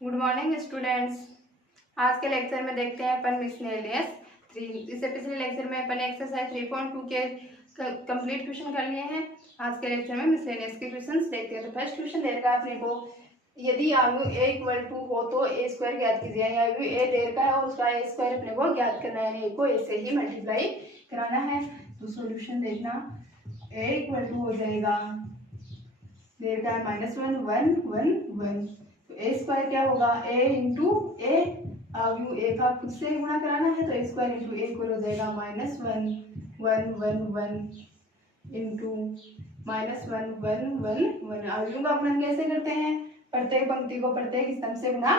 Good morning students. आज के lecture में देखते हैं अपन मिसलेनियस 3। इससे पिछले लेक्चर में अपन एक्सरसाइज 3.2 के कंप्लीट क्वेश्चन कर लिए हैं। आज के लेक्चर में मिसलेनियस के क्वेश्चंस देखते हैं। तो फर्स्ट क्वेश्चन दे रखा है अपने को, यदि आयु a इक्वल टू हो तो a स्क्वायर ज्ञात कीजिए। यानी आयु a दे रखा है और उसका a स्क्वायर अपने को ज्ञात करना है, यानी a को a से ही मल्टीप्लाई कराना है। तो सॉल्यूशन देखना, a इक्वल टू हो जाएगा दे रखा है -1 तो ए स्क्वायर क्या होगा, a इंटू ए, आयु ए का खुद से गुणा कराना है तो ए स्क्वायर इंटू ए इक्वल हो जाएगा -1 इंटू -1 आयु का अपना कैसे करते हैं, प्रत्येक पंक्ति को प्रत्येक स्तंभ से गुणा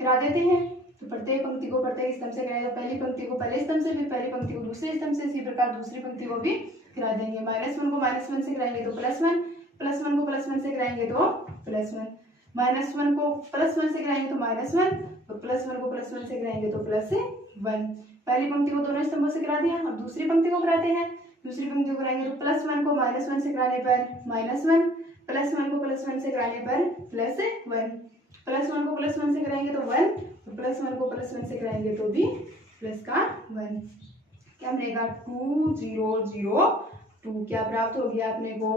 करा देते हैं। तो प्रत्येक पंक्ति को प्रत्येक स्तंभ से कराया, पहली पंक्ति को पहले स्तंभ से, फिर पहली पंक्ति को दूसरे स्तंभ से, इसी प्रकार दूसरी पंक्ति को भी करा देंगे। -1 को -1 से कराएंगे तो +1, +1 को +1 से कराएंगे तो +1, -1 को +1 से कराएंगे तो -1, तो +1 को +1 से कराएंगे तो +1। पहली पंक्ति को दोनों स्तंभों से करा दिया, अब दूसरी पंक्ति को कराते हैं। दूसरी पंक्ति को कराएंगे तो +1 को -1 से कराने पर -1, +1 को +1 से कराने पर +1, +1 को +1 से कराएंगे तो 1, +1 को +1 से कराएंगे तो भी +1। क्या बनेगा 2 0 0 2। क्या प्राप्त हो गया अपने को,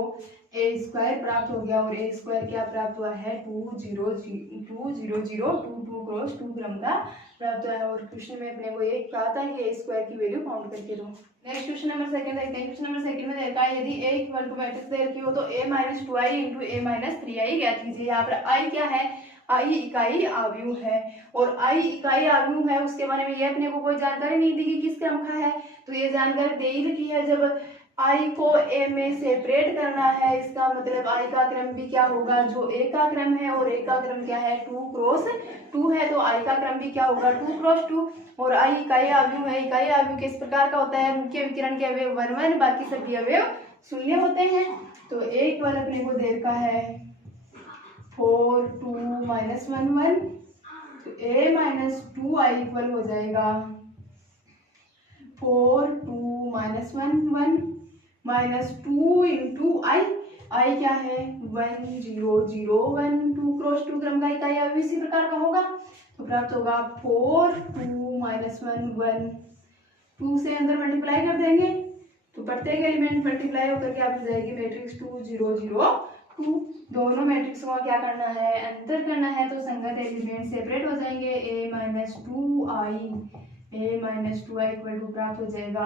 a स्क्वायर प्राप्त हो गया और a स्क्वायर क्या प्राप्त हुआ है 2 0 0 2 क्रॉस 2 क्रम का प्राप्त हुआ है। और क्वेश्चन में अपने को ये कहा था कि a स्क्वायर की वैल्यू काउंट करके दो। नेक्स्ट क्वेश्चन नंबर सेकंड देखते हैं। क्वेश्चन नंबर सेकंड में देखा है, यदि a इक्वल टू मैट्रिक्स दे रखी हो तो a - 2i into a - 3i ज्ञात कीजिए। यहाँ पर i क्या है, i इकाई आव्यूह है और i इकाई आव्यूह है, उसके बारे में ये अपने को कोई जानकारी नहीं दी कि किस क्रम का है। तो ये जानकारी दे ही रखी है, जब i को a में सेपरेट करना है, इसका मतलब i का क्रम भी क्या होगा, जो a का क्रम है, और a का क्रम क्या है 2 क्रॉस 2 है, तो i का क्रम भी क्या होगा 2 क्रॉस 2। और i इकाई आव्यूह है, इकाई आव्यूह किस प्रकार का होता है, मुख्य विकिरण के अवयव 1 1, बाकी सभी अवयव शून्य होते हैं। तो a इक्वल अपने को दे रखा है 4 2 -1 1, तो a - 2i इक्वल हो जाएगा 4 2 -1 1 -2 इंटू i क्या है 1 0 0 1, 2 क्रॉस 2 क्रम का इकाई आव्यूह इसी प्रकार का होगा। तो प्राप्त होगा 4 2 -1 1, 2 से अंदर मल्टीप्लाई कर देंगे तो प्रत्येक एलिमेंट मल्टीप्लाई होकर क्या बन जाएगी मैट्रिक्स 2 0 0 2। दोनों मैट्रिक्स को क्या करना है, अंतर करना है, तो संगत एलिमेंट सेपरेट हो जाएंगे। a - 2i इक्वल टू प्राप्त हो जाएगा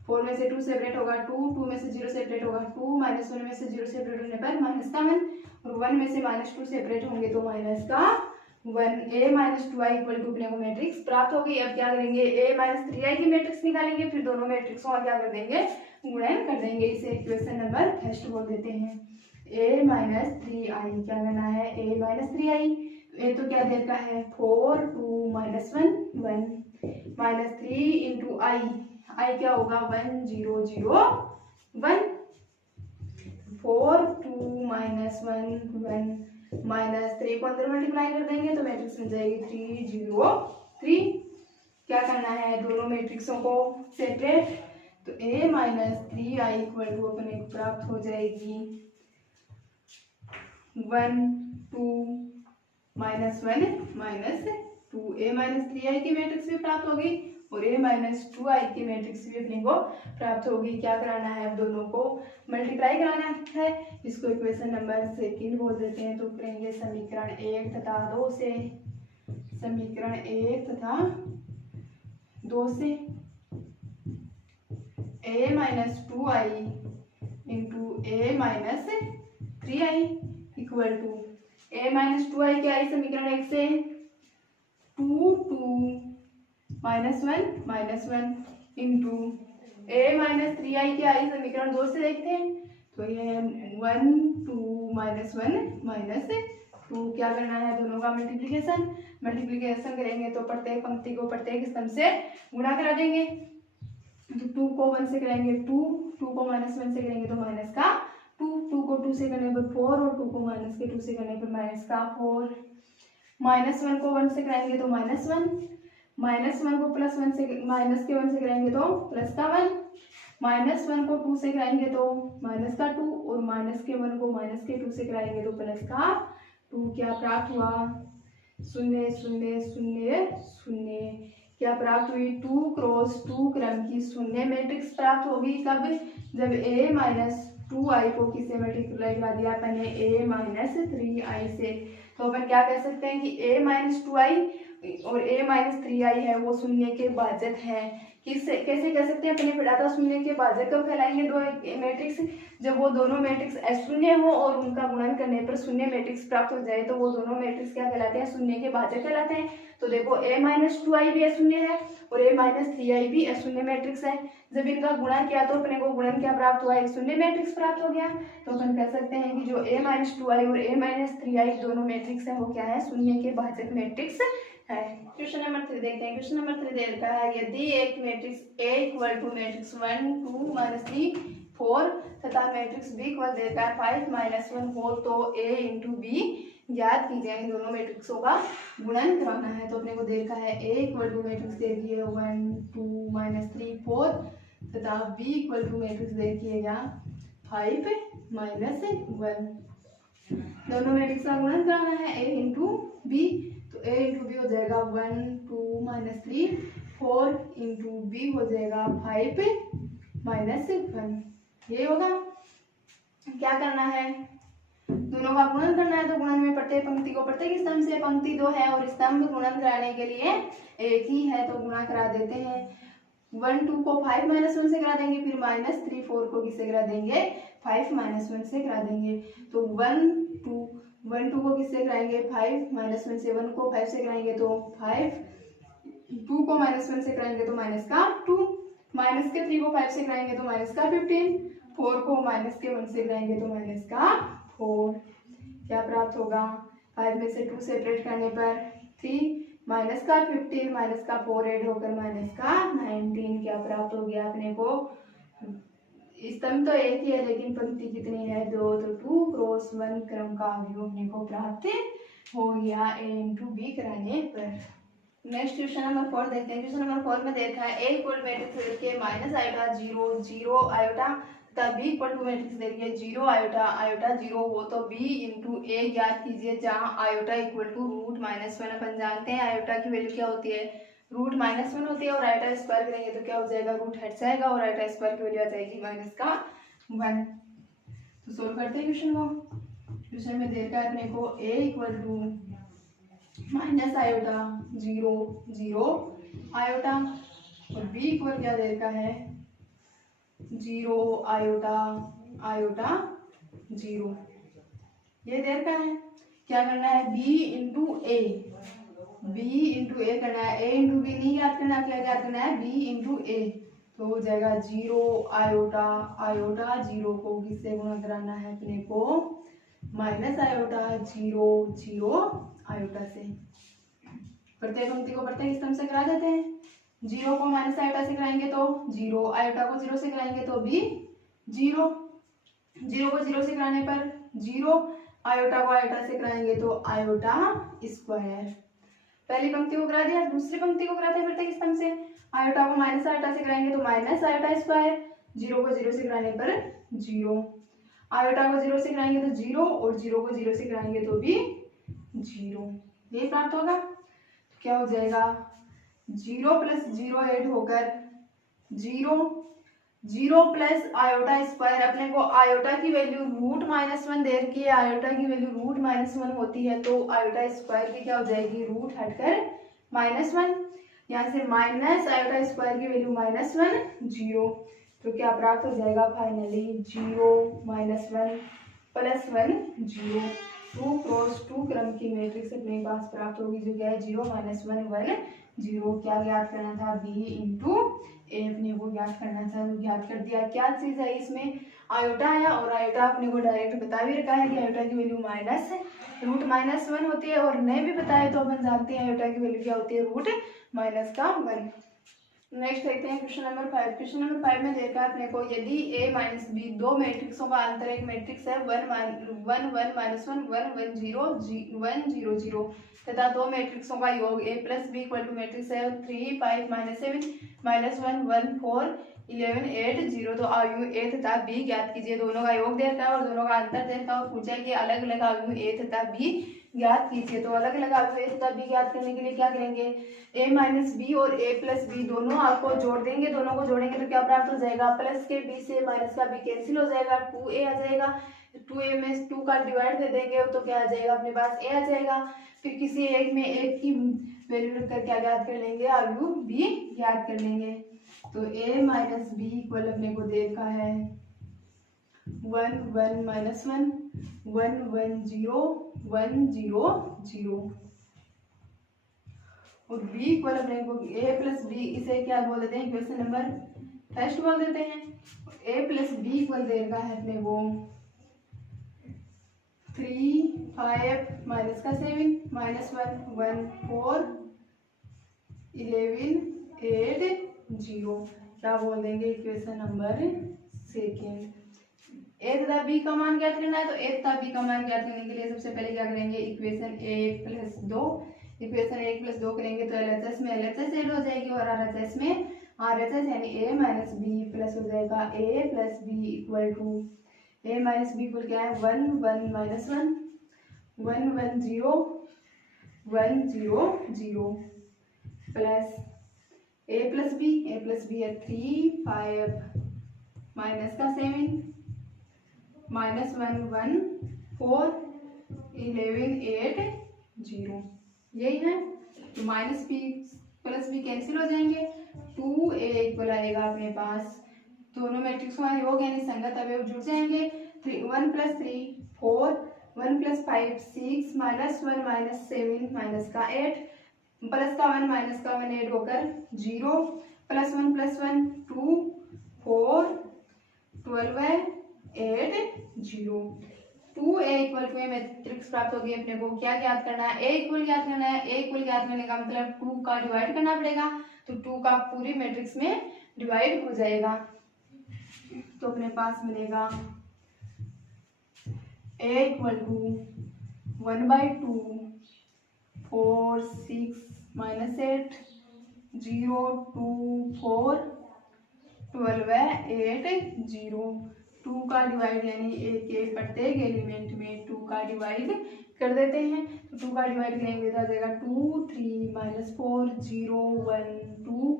4 में से 2 सेपरेट होगा 2 में से 0 सेपरेट होगा 2, -1 में से 0 सेपरेट होने पर -1 और 1 में से -2 सेपरेट होंगे तो -1। a - 2i इक्वल टू अपने को मैट्रिक्स प्राप्त होगी। अब क्या करेंगे, a - 3i की मैट्रिक्स निकालेंगे, फिर दोनों मैट्रिक्सों का क्या कर देंगे, गुणन कर देंगे। इसे इक्वेशन नंबर फर्स्ट बोल देते हैं। a - 3i क्या करना है, a - 3i, a तो क्या देता है 4 2 -1 1 -3 इंटू i क्या होगा 1 0 0 1, 4 2 -1 1 -3 को अंदर मल्टीप्लाई कर देंगे तो मैट्रिक्स मिल जाएगी 3 0 3। क्या करना है, दोनों मैट्रिक्सों को सेपरेट, तो a - 3i इक्वल टू अपने को प्राप्त हो जाएगी 1 2 -1 -2। a - 3i की मैट्रिक्स भी प्राप्त होगी और a - 2i की मैट्रिक्स भी अपने को प्राप्त होगी। क्या कराना है, अब दोनों को मल्टीप्लाई कराना है। इसको इक्वेशन नंबर सेकंड बोल देते हैं। तो करेंगे समीकरण 1 तथा 2 से, समीकरण 1 तथा 2 से a - 2i into a - 3i equal to a - 2i क्या है, समीकरण 1 से 2 2 -1 इंटू a - 3i क्या है, समीकरण 2 से देखते हैं। तो ये है 1 2 -1 -2। क्या करना है, दोनों का मल्टीप्लीकेशन करेंगे तो प्रत्येक पंक्ति को प्रत्येक स्तंभ से गुणा करा देंगे। तो 2 को 1 से कराएंगे 2 को -1 से करेंगे तो -2 को 2 से करने पर 4 और 2 को -2 से करने पर -4, -1 को 1 से कराएंगे तो -1 को +1 से -1 से कराएंगे तो +1, -1 को 2 से कराएंगे तो -2 और -1 को -2 से कराएंगे तो +2। क्या प्राप्त हुआ शून्य शून्य शून्य शून्य। क्या प्राप्त हुई? 2 क्रॉस 2 क्रम की शून्य मैट्रिक्स प्राप्त होगी। कब? जब a माइनस 2i को किससे मल्टीप्लाई करा दिया अपन ने? a माइनस 3i से। तो अपन क्या कह सकते हैं कि a माइनस 2i और a माइनस 3i है वो शून्य के भाजक है। किससे कैसे कह सकते हैं? अपने पढ़ा था शून्य के भाजक कब कहलाएंगे दो मैट्रिक्स? जब वो दोनों मैट्रिक्स अशून्य हो और उनका गुणन करने पर शून्य मैट्रिक्स प्राप्त हो जाए तो वो दोनों मैट्रिक्स क्या कहलाते हैं? शून्य के भाजक कहलाते हैं। तो देखो a माइनस 2i भी अशून्य है और a माइनस 3i भी अशून्य मैट्रिक्स है। जब इनका गुणा किया तो अपने को गुणन क्या प्राप्त हुआ? एक शून्य मैट्रिक्स प्राप्त हो गया। तो अपन कह सकते हैं कि जो a माइनस 2i और a माइनस 3i दोनों मैट्रिक्स है वो क्या है? शून्य के भाजक मैट्रिक्स है। क्वेश्चन नंबर 3 देखते हैं। क्वेश्चन नंबर 3 दे रखा है यदि एक matrix A equal to matrix 1 2 minus 3 4 तथा मैट्रिक्स B इक्वल दे रखा है 5 माइनस 1 हो तो A इंटू बी ज्ञात कीजिए। इन दोनों मैट्रिक्सों का गुणन कराना है। तो अपने को दे रखा है A इक्वल टू मैट्रिक्स दे दिए 1 2 माइनस 3 4 तथा B इक्वल टू मैट्रिक्स दे दिएगा 5 माइनस 1। दोनों मैट्रिक्स का गुणन कराना है A इंटू बी। तो a इंटू बी हो जाएगा 1 2 माइनस 3 4 इंटू बी हो जाएगा 5 माइनस 1। ये होगा। क्या करना है? दोनों का गुणन करना है। तो गुणन में प्रत्येक पंक्ति को प्रत्येक स्तंभ से, पंक्ति 2 है और स्तंभ गुणन कराने के लिए एक ही है तो गुणा करा देते हैं। 1 2 को 5 माइनस 1 से करा देंगे, फिर माइनस 3 4 को किससे करा देंगे? 5 माइनस 1 से करा देंगे। तो 1 2 को किससे कराएंगे? 5 माइनस 1 से। 1 को 5 से कराएंगे तो 5 2 को माइनस 1 से कराएंगे तो माइनस का 2 माइनस के 3 को 5 से कराएंगे तो माइनस का 15 4 को माइनस के 1 से कराएंगे तो माइनस का 4। क्या प्राप्त होगा? 5 में से 2 सेपरेट करने पर 3 माइनस का 15 माइनस का 4 ऐड होकर माइनस का 19। क्या प्राप्त हो गया अपने को? स्तंभ तो एक ही है लेकिन पंक्ति कितनी है? 2। तो 2 क्रॉस 1 क्रम का अवयव अपने को प्राप्त हो गया a इंटू बी कराने पर। नेक्स्ट क्वेश्चन नंबर 4 देखते हैं। क्वेश्चन नंबर 4 में देखा है a इक्वल मैट्रिक्स के माइनस आयोटा 0 0 आयोटा तथा b इक्वल टू मैट्रिक्स देखिए 0 आयोटा आयोटा 0 हो तो b इंटू a ज्ञात कीजिए जहाँ iota equal to root minus 1। अपन जानते हैं आयोटा की वैल्यू क्या होती है? रूट माइनस 1 होती है और आयोटा स्क्वायर करेंगे तो क्या हो जाएगा? रूट हट जाएगा और आयोटा स्क्वायर की वैल्यू आ जाएगी माइनस का 1। तो सोल्व करते हैं क्वेश्चन को। क्वेश्चन में दे रखा है अपने को a equal to minus iota 0 0 iota और b इक्वल क्या दे रखा है? 0 आयोटा आयोटा 0। ये दे रखा है। क्या करना है? b इंटू ए करना है। a इंटू बी नहीं याद करना, क्या याद करना है? b इंटू ए। तो हो जाएगा 0 आयोटा आयोटा 0 को किससे गुणा कराना है अपने को? माइनस आयोटा 0 0 आयोटा से। प्रत्येक पंक्ति को प्रत्येक स्तंभ से करा देते हैं। 0 को माइनस आयोटा से कराएंगे तो 0 आयोटा को 0 से कराएंगे तो भी 0 0 को 0 से कराने पर 0 आयोटा को आयोटा से कराएंगे तो आयोटा स्क्वायर। पहली पंक्ति को करा दिया, दूसरी पंक्ति को कराते हैं प्रत्येक स्तंभ से। आयोटा को माइनस आयोटा से कराएंगे तो माइनस आयोटा स्क्वायर। 0 को 0 से कराने पर 0 आयोटा को 0 से कराएंगे तो 0 और 0 को 0 से कराएंगे तो भी 0। ये प्राप्त होगा। तो क्या हो जाएगा? 0 प्लस 0 ऐड होकर 0 प्लस आयोटा स्क्वायर। अपने को आयोटा की वैल्यू रूट माइनस 1 दे रखी है, आयोटा की वैल्यू रूट माइनस 1 होती है तो आयोटा स्क्वायर की क्या हो जाएगी? रूट हटकर माइनस 1। यहाँ से माइनस आयोटा स्क्वायर की वैल्यू माइनस 1 0। तो क्या प्राप्त हो जाएगा? Finally 0 minus 1 plus 1 0। 2 क्रॉस 2 क्रम की मैट्रिक्स अपने पास प्राप्त होगी जो क्या है? 0 माइनस 1 1 0। क्या ज्ञात करना था? b इंटू ए अपने को ज्ञात करना था, तो ज्ञात कर दिया। क्या चीज है इसमें? आयोटा आया और आयोटा अपने को डायरेक्ट बता भी रखा है कि आयोटा की वैल्यू माइनस रूट माइनस 1 होती है और नहीं भी बताए तो अपन जानते हैं आयोटा की वैल्यू क्या होती है? रूट माइनस का 1। नेक्स्ट देखते हैं क्वेश्चन नंबर 5। क्वेश्चन नंबर 5 में देखा है अपने को यदि a माइनस बी दो मैट्रिक्सों का अंतर एक मैट्रिक्स है 1 1 माइनस 1 1 1 0 1 0 0 तथा दो मैट्रिक्सों का योग a plus B equal to matrix है 3 5 माइनस 7 माइनस 1 1 4 11 8 0। तो अवयव a तथा b ज्ञात कीजिए। दोनों का योग दे रखा है और दोनों का अंतर दे रखा है और पूछा है कि अलग अलग अवयव a तथा b ज्ञात कीजिए। तो अलग अलग आपको ए तथा बी ज्ञात करने के लिए क्या करेंगे, ए माइनस बी और ए प्लस बी दोनों आपको जोड़ देंगे। दोनों को जोड़ेंगे तो क्या प्राप्त हो जाएगा, प्लस के बी से माइनस का बी कैंसिल हो जाएगा, 2a आ जाएगा। 2a में 2 का डिवाइड दे देंगे तो क्या आ जाएगा अपने पास, a आ जाएगा। फिर किसी एक में एक की वैल्यू रखकर क्या ज्ञात कर लेंगे, वैल्यू b ज्ञात कर लेंगे। तो a माइनस बी इक्वल अपने को देखा है 1 1 माइनस 1 1 1 0 1 0 0 और b इक्वल अपने को a प्लस बी, इसे क्या बोल देते हैं, इक्वेशन नंबर फर्स्ट बोल देते हैं। a प्लस बी इक्वल देगा है अपने को 3 5 माइनस का 7 माइनस 1 1 4 11 8 0 क्या बोल देंगे, इक्वेशन नंबर सेकेंड। ए तथा बी का मान ज्ञात करना है, तो ए तथा बी का मान ज्ञात करने के लिए सबसे पहले क्या करेंगे, इक्वेशन 1 प्लस 2, इक्वेशन 1 प्लस 2 करेंगे तो एलएचएस में एलएचएस ऐड हो जाएगी और आरएचएस में आरएचएस, यानी ए माइनस बी प्लस हो जाएगा A plus B equal to A minus B equal क्या है 1 1 माइनस 1 1 1 0 1 0 0 प्लस ए प्लस बी है 3 5 माइनस का 7 माइनस 1 1 4 11 8 0 यही है। तो minus B plus B cancel हो जाएंगे, 2a इक्वल आएगा अपने पास, दोनों मैट्रिक्स का योग यानी संगत अवयव जुड़ जाएंगे। 1 plus 3 4 1 plus 5 6 minus 1 minus 7 minus का 8 प्लस का 1 माइनस का 1 ऐड होकर 0 प्लस 1 2 4 12 है 8 0 2a इक्वल टू मैट्रिक्स प्राप्त होगी। अपने को क्या ज्ञात करना है, a इक्वल ज्ञात करना है। a इक्वल ज्ञात करने का मतलब 2 का डिवाइड करना पड़ेगा, तो 2 का पूरी मैट्रिक्स में डिवाइड हो जाएगा। तो अपने पास मिलेगा a इक्वल टू 1/2 4 6 माइनस 8 0 2 4 12 8 0 2 का डिवाइड यानी एक एक प्रत्येक एलिमेंट में 2 का डिवाइड कर देते हैं। तो 2 का डिवाइड करेंगे तो आ जाएगा 2 3 माइनस 4 0 1 2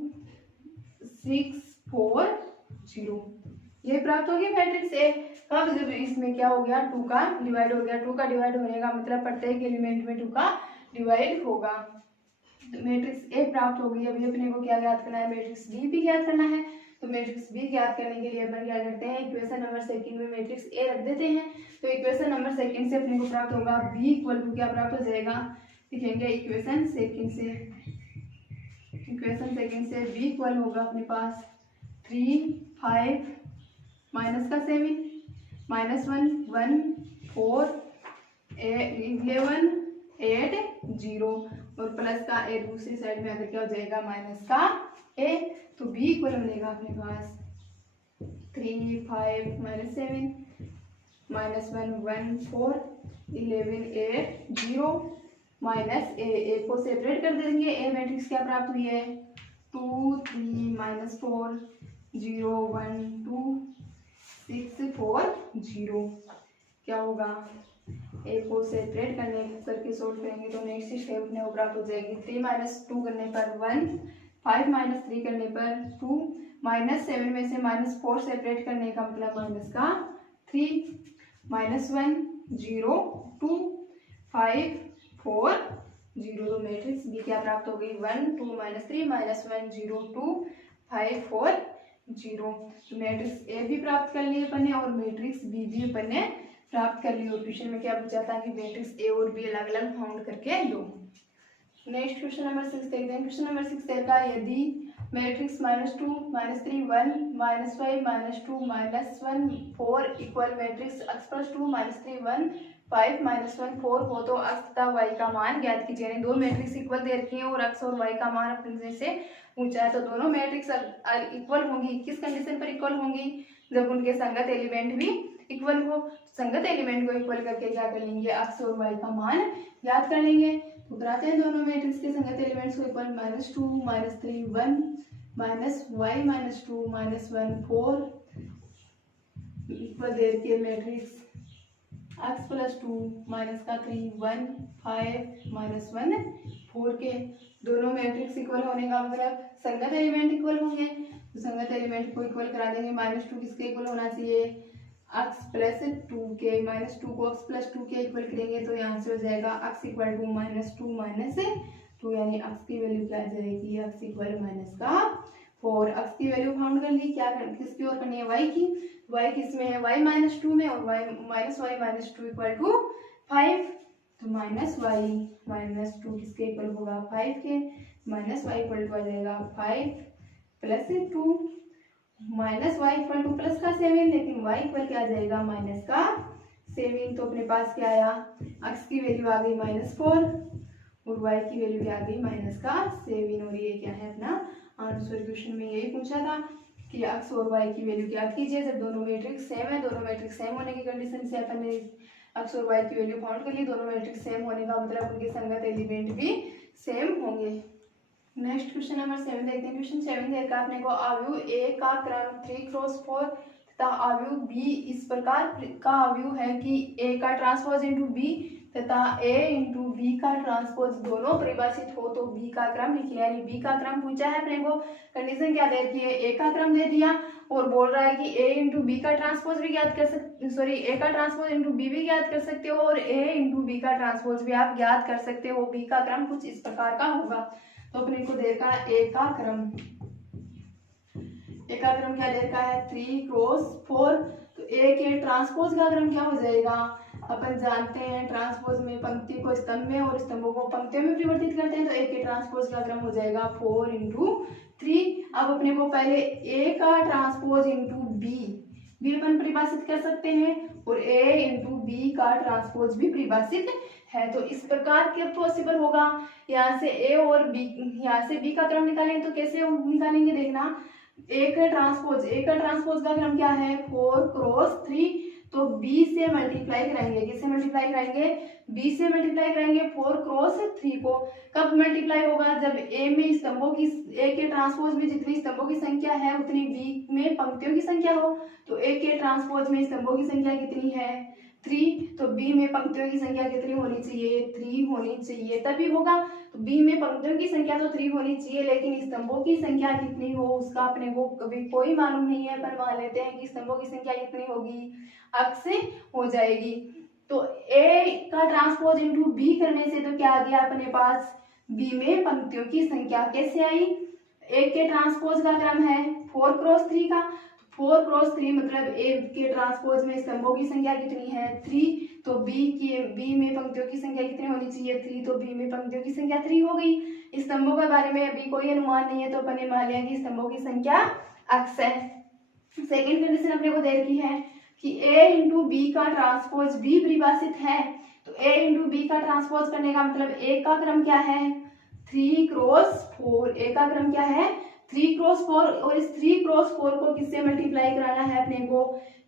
6 4 0 ये प्राप्त हो गया मैट्रिक्स ए। कब, जब इसमें क्या हो गया 2 का डिवाइड हो गया। 2 का डिवाइड होने का मतलब प्रत्येक एलिमेंट में 2 का डिवाइड होगा। तो मैट्रिक्स ए प्राप्त हो गई। अभी अपने को क्या ज्ञात करना है, मैट्रिक्स बी भी ज्ञात करना है। तो मैट्रिक्स बी ज्ञात करने के लिए अपन क्या करते हैं, इक्वेशन नंबर सेकंड में मैट्रिक्स ए रख देते हैं। तो इक्वेशन नंबर सेकंड से अपने को प्राप्त होगा बी इक्वल टू क्या प्राप्त हो जाएगा, लिखेंगे इक्वेशन सेकंड से। इक्वेशन सेकंड से बी इक्वल होगा अपने पास 3 5 माइनस का 7 माइनस 1 1 4 11 8 0 और प्लस का ए दूसरी साइड में आकर क्या हो जाएगा माइनस का ए। तो बी इक्वल मिलेगा अपने पास 3 5 माइनस 7 माइनस 1 1 4 11 8 0 माइनस ए को सेपरेट कर देंगे। ए मैट्रिक्स क्या प्राप्त हुई है 2 3 माइनस 4 0 1 2 6 4 0 क्या होगा, ए को सेपरेट करके सोल्व करेंगे तो नेक्स्ट स्टेप में वो प्राप्त हो जाएगी 3 माइनस 2 करने पर 1 5 माइनस 3 करने पर 2 माइनस 7 में से माइनस 4 सेपरेट करने का मतलब माइनस का 3 माइनस 1 0 2 5 4 0। तो मैट्रिक्स बी क्या प्राप्त हो गई 1 2 माइनस 3 माइनस 1 0 2 5 4 0। तो मैट्रिक्स ए भी प्राप्त कर लिए अपन ने और मैट्रिक्स बी भी अपन ने प्राप्त कर ली। और क्वेश्चन में क्या पूछा था कि मैट्रिक्स ए और बी अलग अलग फाउंड करके दो। नेक्स्ट क्वेश्चन नंबर 6 देखते हैं। क्वेश्चन नंबर 6 देखा यदि मैट्रिक्स -2 -3 1 -5 -2 -1 4 इक्वल मैट्रिक्स x+2 -3 1 5 -1 4 हो तो x तथा y का मान ज्ञात कीजिए। यानी दो मैट्रिक्स इक्वल दे रखी हैं और x और y का मान अपने से ऊंचा है, तो दोनों मैट्रिक्स इक्वल होंगी। किस कंडीशन पर इक्वल होंगी, जब उनके संगत एलिमेंट भी इक्वल हो। संगत एलिमेंट को इक्वल करके क्या कर लेंगे, x और y का मान ज्ञात कर लेंगे। तो कराते हैं दोनों मैट्रिक्स के संगत एलिमेंट्स को इक्वल -2 -3 1 -y -2 -1 4 इक्वल दे रखी है मैट्रिक्स x प्लस 2 माइनस का 3 1 5 माइनस 1 4 के दोनों मैट्रिक्स इक्वल होने का मतलब संगत एलिमेंट इक्वल होंगे, तो संगत एलिमेंट को इक्वल करा देंगे। -2 किसके इक्वल होना चाहिए, x प्लस 2 के। -2 को x प्लस 2 के इक्वल करेंगे तो यहाँ से हो जाएगा x इक्वल टू -2 माइनस 2, यानी x की वैल्यू क्या आ जाएगी, x इक्वल -4। x की वैल्यू फाउंड कर ली, क्या किसकी ओर करनी है, y की। y किस में है, y -2 में, और y -2 इक्वल टू 5, तो -2 किसके इक्वल होगा, 5 के। -y इक्वल टू आ जाएगा 5 plus 2, -y equal two plus का 7, लेकिन y इक्वल क्या आ जाएगा, माइनस का 7। तो अपने पास क्या आया, x की वैल्यू आ गई -4 और y की वैल्यू क्या आ गई, माइनस का 7। और ये क्या है अपना आंसर। क्वेश्चन में यही पूछा था कि x और y की वैल्यू क्या कीजिए जब दोनों मैट्रिक्स सेम है। दोनों मैट्रिक्स सेम होने की कंडीशन से अपन ने x और y की वैल्यू फाउंड कर ली। दोनों मैट्रिक्स सेम होने का मतलब उनके संगत एलिमेंट भी सेम होंगे। नेक्स्ट क्वेश्चन नंबर 7 देखते हैं। क्वेश्चन 7 देखा अपने को, अवयव A का क्रम 3x4 तथा अवयव B इस प्रकार का अवयव है कि A का ट्रांसपोज इंटू B तथा A इंटू B का ट्रांसपोज दोनों परिभाषित हो तो B का क्रम लिखिए। यानी B का क्रम पूछा है अपने को, कंडीशन क्या दे दी है, A का क्रम दे दिया और बोल रहा है कि A इंटू B का ट्रांसपोज भी ज्ञात कर सकते, सॉरी A का ट्रांसपोज इंटू B भी ज्ञात कर सकते हो और A इंटू B का ट्रांसपोज भी आप ज्ञात कर सकते हो। B का क्रम कुछ इस प्रकार का होगा। तो अपने को देखा A का क्रम क्या दे रखा है, 3x4। तो A के ट्रांसपोज का क्रम क्या हो जाएगा, अपन जानते हैं ट्रांसपोज में पंक्ति को स्तंभ में और स्तंभों को पंक्तियों में परिवर्तित करते हैं, तो A के ट्रांसपोज का क्रम हो जाएगा 4 इंटू 3। अब अपने को पहले A का ट्रांसपोज इंटू B अपन परिभाषित कर सकते हैं और A इंटू B का ट्रांसपोज भी परिभाषित है। तो इस प्रकार के पॉसिबल होगा, यहाँ से A और B, यहाँ से B का क्रम निकालेंगे तो कैसे निकालेंगे देखना। A का ट्रांसपोज का क्रम क्या है, 4x3। तो B से मल्टीप्लाई कराएंगे, किससे मल्टीप्लाई कराएंगे, B से मल्टीप्लाई कराएंगे 4x3 को। कब मल्टीप्लाई होगा, जब A में स्तंभों की, A के ट्रांसपोज में जितनी स्तंभों की संख्या है उतनी B में पंक्तियों की संख्या हो। तो A के ट्रांसपोज में स्तंभों की संख्या कितनी है, 3। तो B में पंक्तियों की संख्या कितनी होनी चाहिए, 3 होनी चाहिए, तभी होगा। तो B में पंक्तियों की संख्या तो 3 होनी चाहिए, लेकिन स्तंभों की संख्या कितनी हो उसका अपने को कभी कोई मालूम नहीं है। पर मान लेते हैं कि स्तंभों की संख्या कितनी होगी, x से हो जाएगी। तो A का ट्रांसपोज इंटू B करने से तो क्या आ गया अपने पास, B में पंक्तियों की संख्या कैसे आई, A के ट्रांसपोज का क्रम है 4x3 का, 4x3 मतलब A के ट्रांसपोज में स्तंभों की संख्या कितनी है, 3। तो B में पंक्तियों की संख्या कितनी होनी चाहिए, 3। तो B में पंक्तियों की संख्या 3 हो गई। स्तंभों के बारे में अभी कोई अनुमान नहीं है तो अपन ने मान लिया कि स्तंभों की संख्या x है। सेकेंड कंडीशन अपने को दे रखी है कि A इंटू B का ट्रांसपोज भी परिभाषित है। तो A इंटू B का ट्रांसपोज करने का मतलब A का क्रम क्या है, 3x4। A का क्रम क्या है, 3x4 और इस 3x4 को किससे मल्टीप्लाई कराना है अपने को,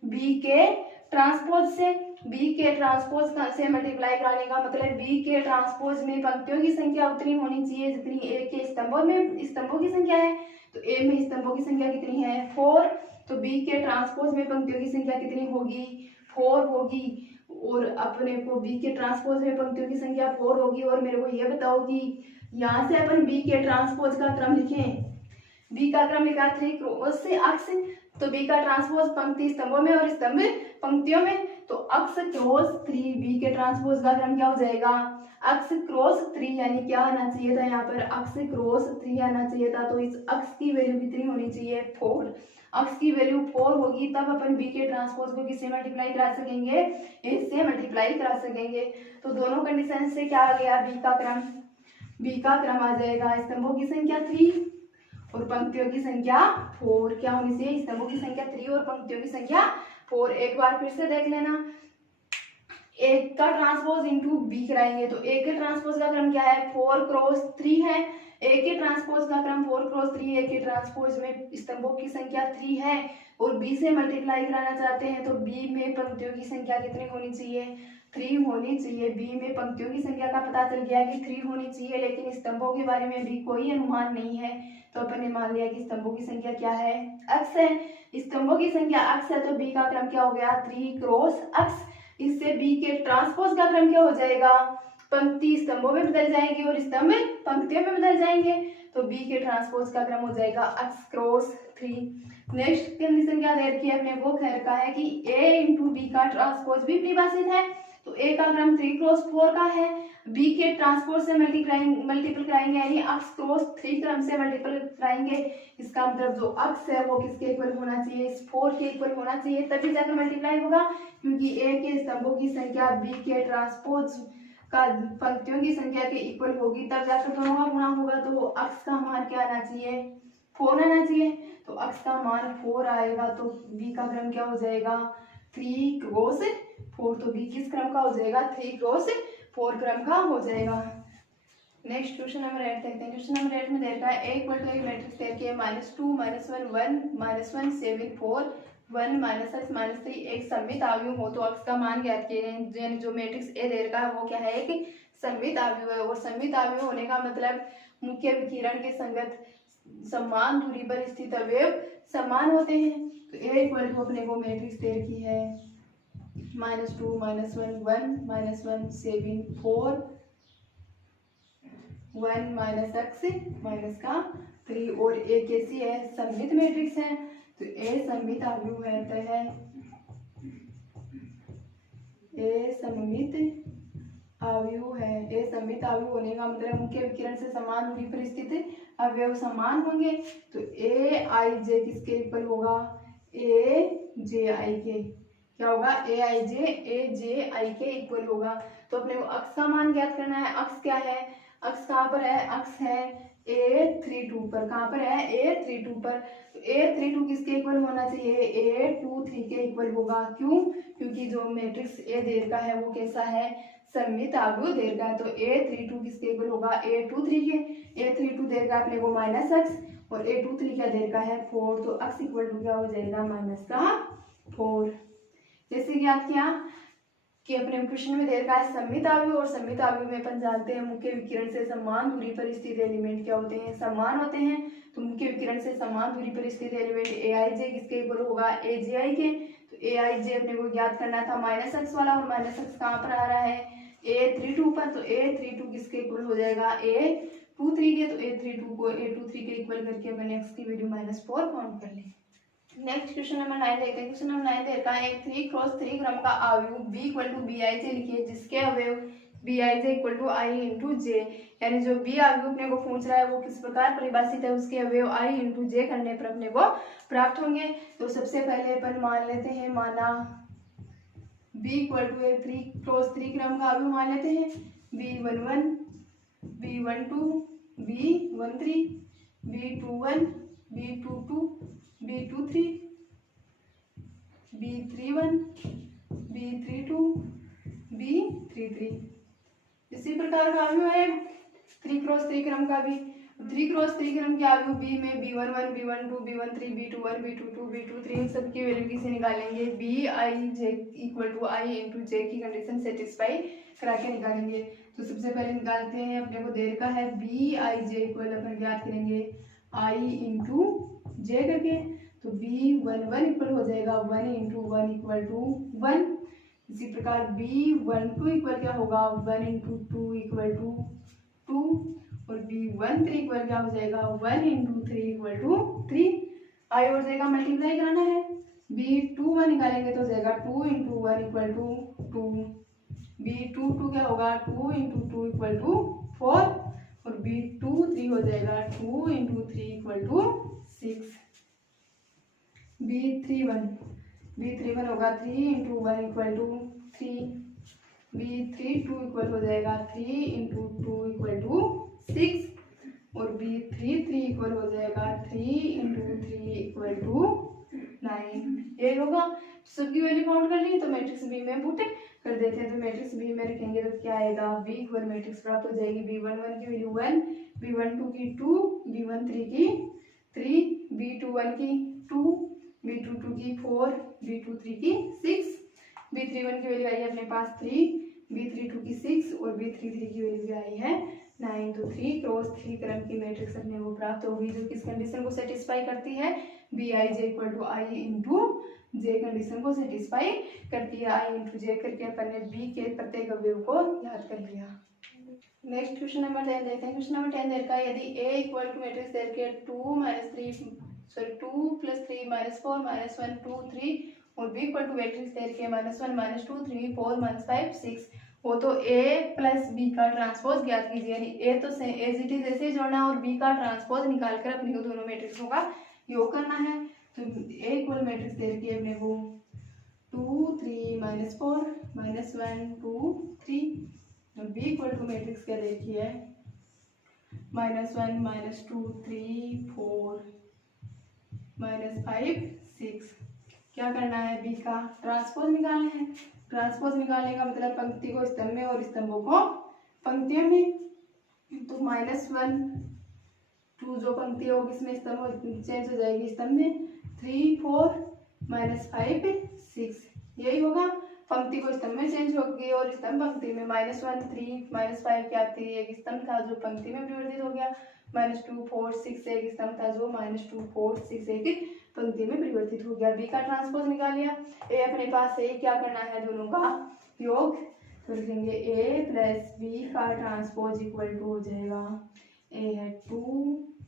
B के ट्रांसपोज से। B के ट्रांसपोज से मल्टीप्लाई कराने का मतलब B के ट्रांसपोज में पंक्तियों की संख्या उतनी होनी चाहिए जितनी A के स्तंभों की संख्या है। तो A में स्तंभों की संख्या कितनी है, 4। तो B के ट्रांसपोज में पंक्तियों की संख्या कितनी होगी, 4 होगी। और अपने को B के ट्रांसपोज में पंक्तियों की संख्या 4 होगी। और मेरे को ये बताओ कि यहाँ से अपन B के ट्रांसपोज का क्रम लिखें, B का क्रम लिखा 3x से x, तो B का ट्रांसपोज पंक्ति स्तंभों में और स्तंभ पंक्तियों में, तो x क्रॉस 3 B के ट्रांसपोज का क्रम क्या हो जाएगा, x क्रॉस 3। यानी क्या आना चाहिए था, यहाँ पर x क्रॉस 3 आना चाहिए था। तो इस x की वैल्यू कितनी होनी चाहिए, 4। x की वैल्यू 4 होगी तब अपन B के ट्रांसपोज को किससे मल्टीप्लाई करा सकेंगे, A से मल्टीप्लाई करा सकेंगे। तो दोनों कंडीशन से क्या आ गया, B का क्रम आ जाएगा स्तंभों की संख्या 3 और पंक्तियों की संख्या 4। क्या होनी चाहिए, स्तंभों की संख्या 3 और पंक्तियों की संख्या 4। एक बार फिर से देख लेना, A का ट्रांसपोज इंटू B कराएंगे तो A के ट्रांसपोज का क्रम क्या है, 4x3 है। A के ट्रांसपोज का क्रम 4x3, A के ट्रांसपोज में स्तंभों की संख्या 3 है और B से मल्टीप्लाई कराना चाहते हैं तो B में पंक्तियों की संख्या कितनी होनी चाहिए, 3 होनी चाहिए। B में पंक्तियों की संख्या का पता चल गया कि 3 होनी चाहिए, लेकिन स्तंभों के बारे में भी कोई अनुमान नहीं है तो अपन ने मान लिया कि स्तंभों की संख्या क्या है, x है। स्तंभों की संख्या x है तो B का क्रम क्या हो गया, 3x x। इससे बी के ट्रांसपोज का क्रम क्या हो जाएगा, पंक्ति स्तंभों में बदल जाएंगे और स्तंभ पंक्तियों में बदल जाएंगे। तो बी के ट्रांसपोज का क्रम हो जाएगा x क्रॉस 3। नेक्स्ट कंडीशन क्या दे रखी है अपने को, कह रखा है कि a इंटू बी का ट्रांसपोज भी परिभाषित है। तो a का क्रम 3 क्रॉस 4 का है, b के ट्रांसपोज से मल्टीपल कराएंगे यानी x क्रॉस 3 क्रम से मल्टीपल कराएंगे। इसका मतलब जो x है वो किसके इक्वल होना चाहिए, इस 4 के इक्वल होना चाहिए, तभी जाकर मल्टीप्लाई होगा। क्योंकि a के स्तंभों की संख्या b के ट्रांसपोज का पंक्तियों की संख्या के इक्वल होगी, तब जाकर दोनों का गुणा होगा। तो x का मान क्या आना चाहिए, 4 आना चाहिए। तो x का मान 4 आएगा तो b का क्रम क्या हो जाएगा, 3 क्रॉस 4। तो b किस क्रम का हो जाएगा, 3 क्रॉस 4 क्रम का हो जाएगा। नेक्स्ट क्वेश्चन नंबर 8 देखते हैं। क्वेश्चन नंबर 8 में दे रखा है a इक्वल टू एक मैट्रिक्स दे के -2 -1 1 7 4 1 -x -3 एक सममित अवयव हो तो x का मान ज्ञात किए हैं। जो मैट्रिक्स ए दे रखा है वो क्या है, एक सममित अवयव है। और सममित अवयव होने का मतलब मुख्य विकिरण के संगत समान दूरी पर स्थित अवयव समान होते हैं। तो a इक्वल टू अपने को मैट्रिक्स दे रखी है -2 -1 1 -1 7 4 1 -x -3 और a कैसी है, सममित मैट्रिक्स है। तो a सममित अवयव है, a सममित अवयव है। a सममित अवयव होने का मतलब मुख्य विकिरण से समान दूरी पर स्थित अवयव समान होंगे। तो a i j किसके इक्वल होगा, a j i के क्या होगा, a i j i के इक्वल होगा। तो अपने को x का मान ज्ञात करना है। x क्या है, x कहाँ पर है, x है a32 पर। कहाँ पर है, a32 पर। तो a32 किसके इक्वल होना चाहिए, a23 के इक्वल होगा। क्यों, क्योंकि जो मैट्रिक्स a दे रखा है वो कैसा है, सममित अवयव दे रखा है। तो a32 किसके इक्वल होगा, a23 के। a32 दे रखा है अपने को -x और a23 क्या दे रखा है, 4। तो x इक्वल टू क्या हो जाएगा, -4। जैसे ज्ञात किया कि अपने क्वेश्चन में दे रखा है सममित अवयव, और सममित अवयव में अपन जानते हैं मुख्य विकिरण से समान दूरी पर स्थित एलिमेंट क्या होते हैं, समान होते हैं। तो मुख्य विकिरण से समान दूरी पर स्थित एलिमेंट aij किसके इक्वल होगा, aj के। तो aij अपने को ज्ञात करना था -x वाला, और -x कहाँ पर आ रहा है, a32 पर। तो a32 किसके इक्वल हो जाएगा, a23 के। तो a32 को a23 के इक्वल करके मैंने x की वैल्यू -4 काउंट कर ली। नेक्स्ट क्वेश्चन नंबर 9 देखते हैं। क्वेश्चन नंबर 9 दे रखा है एक 3 क्रॉस 3 क्रम का अवयव b इक्वल टू bij लिखिए, जिसके अवयव bij equal to i into J. यानी जो b अवयव अपने को पूछ रहा है वो किस प्रकार परिभाषित है, उसके अवयव i इंटू जे करने पर अपने को प्राप्त होंगे। तो सबसे पहले अपन मान लेते हैं, माना b इक्वल टू 3 क्रॉस 3 क्रम का अवयव मान लेते हैं, b11 b12 b13 b21 b22 b23 b31 b32 b33। इसी प्रकार का अवयव है 3 क्रॉस 3 क्रम का भी। 3 क्रॉस 3 क्रम के अवयव b में b11 b12 b13 b21 b22 b23 इन सब की वैल्यू किसे निकालेंगे, bij equal to i into J की कंडीशन सेटिस्फाई करा के निकालेंगे। तो सबसे पहले निकालते हैं, अपने को दे रखा है bij इक्वल अपन ज्ञात करेंगे i इंटू जे करके। तो b11 इक्वल हो जाएगा 1 इंटू 1 इक्वल टू 1। इसी प्रकार b12 इक्वल क्या होगा, 1 इंटू 2 इक्वल टू 2। और b13 इक्वल क्या हो जाएगा, 1 इंटू 3 इक्वल टू 3। आई और जे का मल्टीप्लाई कराना है, b21 निकालेंगे तो हो जाएगा 2 इंटू 1 इक्वल टू 2। b22 क्या होगा, 2 इंटू 2 इक्वल टू 4। और b23 हो जाएगा 2 इंटू 3 इक्वल टू 6। b31 होगा 3 into 1 equal to 3। b32 equal हो जाएगा 3 इंटू 2 इक्वल टू 6। और b33 इक्वल हो जाएगा 3 इंटू 3 इक्वल टू 9। ये होगा, सबकी वैल्यू काउंट कर ली तो मैट्रिक्स बी में पुट कर देते हैं। तो मैट्रिक्स बी में रखेंगे तो क्या आएगा, बी इक्वल मैट्रिक्स प्राप्त हो जाएगी, b11 की वैल्यू 1, b12 की 2, b13 की 3, b21 की 2, b22 की 4, b23 की 6, b31 की वैल्यू आई है अपने पास 3, b32 की 6 और b33 की वैल्यू आई है 9। तो 3 क्रॉस 3 क्रम की मैट्रिक्स अपने को प्राप्त होगी, जो किस कंडीशन को सेटिस्फाई करती है, bij equal to i into J condition को सेटिस्फाई करती है। आई इंटू जे करके अपन ने बी के प्रत्येक अवयव को याद कर लिया। नेक्स्ट क्वेश्चन नंबर 10 देखते हैं। क्वेश्चन नंबर 10 दे रखा है यदि ए इक्वल टू मैट्रिक्स दे रखी है 2 + 3 - 4 - 1 2 3 और बी इक्वल टू मैट्रिक्स दे रखी है -1 - 2 3 4 - 5 6 हो तो ए प्लस बी का ट्रांसपोज ज्ञात कीजिए। यानी ए तो एज इट इज ऐसे ही जोड़ना है और बी का ट्रांसपोज निकाल कर अपने को दोनों मैट्रिक्सों का योग करना है। तो ए इक्वल मैट्रिक्स दे रखी है अपने को 2 3 - 4 - 1 2 3 और बी इक्वल टू मैट्रिक्स क्या दे रखी है -1 - 2 3 4 -5 6। क्या करना है बी का ट्रांसपोज निकालना है। ट्रांसपोज निकालने का मतलब पंक्ति को स्तंभ में और स्तंभों को पंक्तियों में। तो -1 2 जो पंक्ति होगी इसमें स्तंभ चेंज हो जाएगी स्तंभ में 3 4 -5 6 यही होगा। पंक्ति को स्तंभ में चेंज होगी और स्तंभ पंक्ति में। -1 3 -5 क्या थी एक स्तंभ था जो पंक्ति में परिवर्तित हो गया। -2 4 6 एक स्तंभ था जो -2 4 6 एक पंक्ति में परिवर्तित हो गया। बी का ट्रांसपोज निकाल लिया। ए अपने पास है क्या करना है दोनों का योग तो लिखेंगे ए प्लस बी का ट्रांसपोज इक्वल टू हो जाएगा ए है 2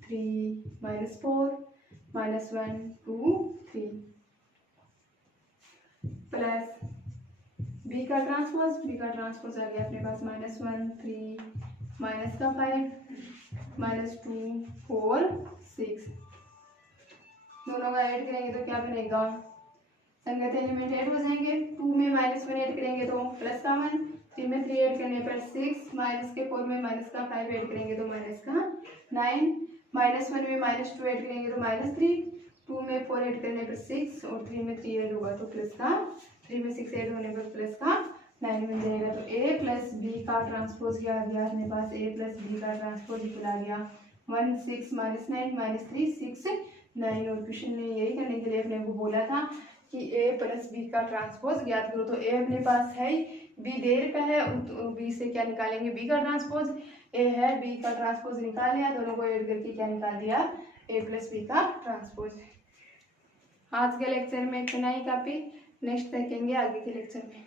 3 -4 -1 2 3 प्लस बी का ट्रांसपोज आ गया अपने पास -1 3 -5 -2 4 6 दोनों का ऐड करेंगे तो क्या बनेगा संगत एलिमेंट ऐड हो जाएंगे। 2 में -1 ऐड करेंगे तो प्लस का 1 3 में 3 ऐड करने पर 6 माइनस के 4 में माइनस का 5 ऐड करेंगे तो माइनस का 9 -1 में -2 ऐड करेंगे तो -3 2 में 4 ऐड करने पर 6 और 3 में 3 ऐड होगा तो प्लस का 3 में 6 ऐड होने पर प्लस का 9 बन जाएगा। तो ए प्लस बी का ट्रांसपोज क्या आ गया अपने पास ए प्लस बी का ट्रांसपोज इक्वल आ गया 1 6 -9 -3 6 9 और क्वेश्चन में यही करने के लिए अपने को बोला था कि ए प्लस बी का ट्रांसपोज ज्ञात करो। तो ए अपने पास है बी दे रखा है बी से क्या निकालेंगे बी का ट्रांसपोज। ए है बी का ट्रांसपोज निकाल लिया दोनों को ऐड करके क्या निकाल दिया ए प्लस बी का ट्रांसपोज। आज के लेक्चर में इतना ही काफी। नेक्स्ट देखेंगे आगे के लेक्चर में।